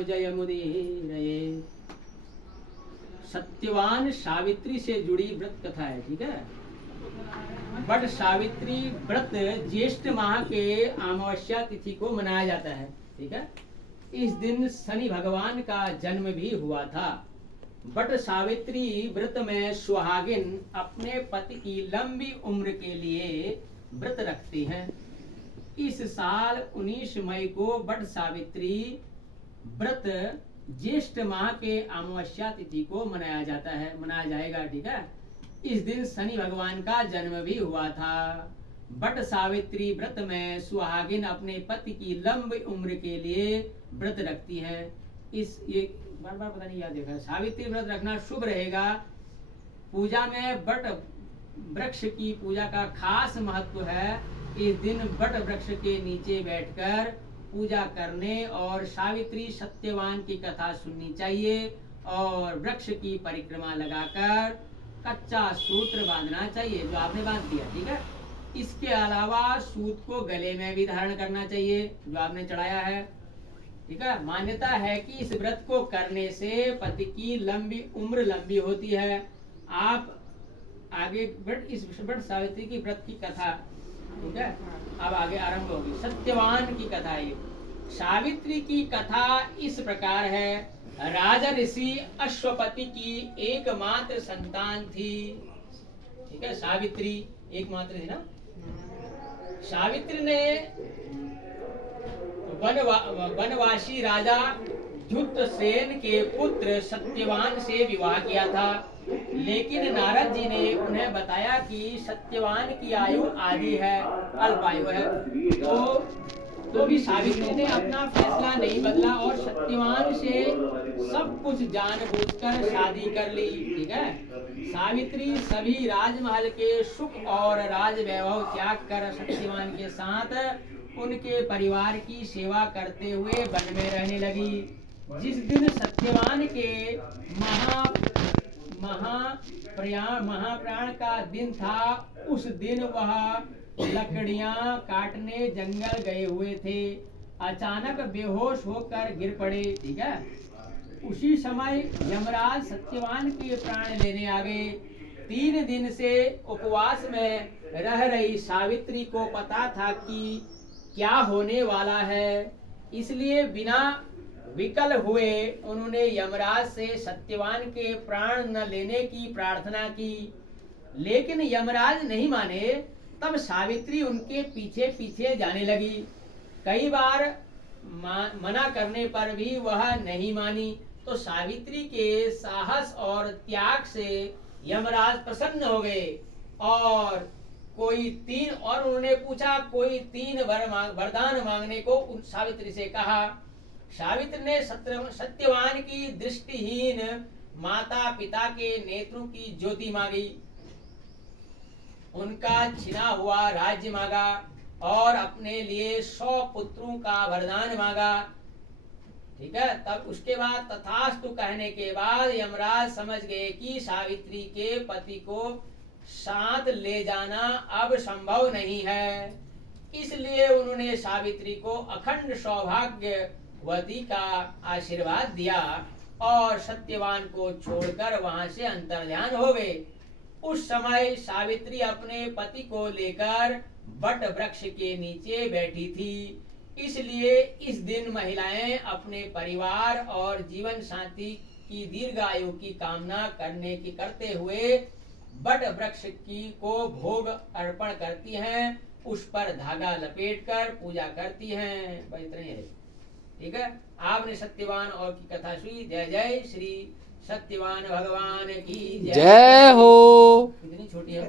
जय मुदीरये। सत्यवान सावित्री से जुड़ी व्रत कथा है, ठीक है। बट सावित्री व्रत ज्येष्ठ माह के अमावस्या तिथि को मनाया जाता है, ठीक है। इस दिन शनि भगवान का जन्म भी हुआ था। बट सावित्री व्रत में सुहागिन अपने पति की लंबी उम्र के लिए व्रत रखती हैं। इस साल 19 मई को बट सावित्री व्रत ज्येष्ठ माह के अमावस्या तिथि को मनाया जाएगा, ठीक है। इस दिन शनि भगवान का जन्म भी हुआ था। बट सावित्री व्रत में सुहागिन अपने पति की लंबी उम्र के लिए व्रत रखती है। ये बार बार पता नहीं याद देखा। सावित्री व्रत रखना शुभ रहेगा। पूजा में बट वृक्ष की पूजा का खास महत्व है। इस दिन बट वृक्ष के नीचे बैठकर पूजा करने और सावित्री सत्यवान की कथा सुननी चाहिए और वृक्ष की परिक्रमा लगाकर कच्चा सूत्र बांधना चाहिए, जो आपने बांध दिया, ठीक है। इसके अलावा सूत को गले में भी धारण करना चाहिए, जो आपने चढ़ाया है, ठीक है। मान्यता है कि इस व्रत को करने से पति की लंबी उम्र लंबी होती है। आप आगे इस व्रत सावित्री की व्रत की कथा, ठीक है, अब आगे आरंभ होगी। सत्यवान की कथा है। सावित्री की कथा इस प्रकार है। राजा ऋषि अश्वपति की एकमात्र संतान थी, ठीक है। सावित्री एकमात्र थी ना। सावित्री ने वनवासी राजा धृतसेन के पुत्र सत्यवान से विवाह किया था, लेकिन नारद जी ने उन्हें बताया कि सत्यवान की आयु आधी है, अल्पायु है। तो भी सावित्री ने अपना फैसला नहीं बदला और सत्यवान से सब कुछ जानबूझकर शादी कर ली, ठीक है। सावित्री सभी राजमहल के सुख और राज वैभव त्याग कर सत्यवान के साथ उनके परिवार की सेवा करते हुए वन में रहने लगी। जिस दिन सत्यवान के महाप्राण का दिन था, उस दिन वह लकड़ियां काटने जंगल गए हुए थे। अचानक बेहोश होकर गिर पड़े, ठीक है। उसी समय यमराज सत्यवान के प्राण लेने आ गए। 3 दिन से उपवास में रह रही सावित्री को पता था कि क्या होने वाला है, इसलिए बिना विकल हुए उन्होंने यमराज से सत्यवान के प्राण न लेने की प्रार्थना की, लेकिन यमराज नहीं माने। तब सावित्री उनके पीछे पीछे जाने लगी। कई बार मना करने पर भी वह नहीं मानी, तो सावित्री के साहस और त्याग से यमराज प्रसन्न हो गए और उन्होंने पूछा कोई 3 वरदान मांगने को सावित्री से कहा। सावित्री ने सत्यवान की दृष्टिहीन माता पिता के नेत्रों की ज्योति मांगी, उनका छिना हुआ राज्य मांगा और अपने लिए 100 पुत्रों का वरदान मांगा, ठीक है। तब उसके बाद तथास्तु कहने के बाद यमराज समझ गए कि सावित्री के पति को साथ ले जाना अब संभव नहीं है, इसलिए उन्होंने सावित्री को अखंड सौभाग्यवती का आशीर्वाद दिया और सत्यवान को छोड़कर वहां से अंतर्ध्यान हो गए। उस समय सावित्री अपने पति को लेकर बट वृक्ष के नीचे बैठी थी, इसलिए इस दिन महिलाएं अपने परिवार और जीवन साथी की दीर्घायु की कामना करते हुए बट वृक्ष को भोग अर्पण करती हैं, उस पर धागा लपेटकर पूजा करती हैं। बस इतना ही है, ठीक है। आपने सत्यवान और की कथा सुनी। जय जय श्री सत्यवान भगवान की जय हो। कितनी छोटी है।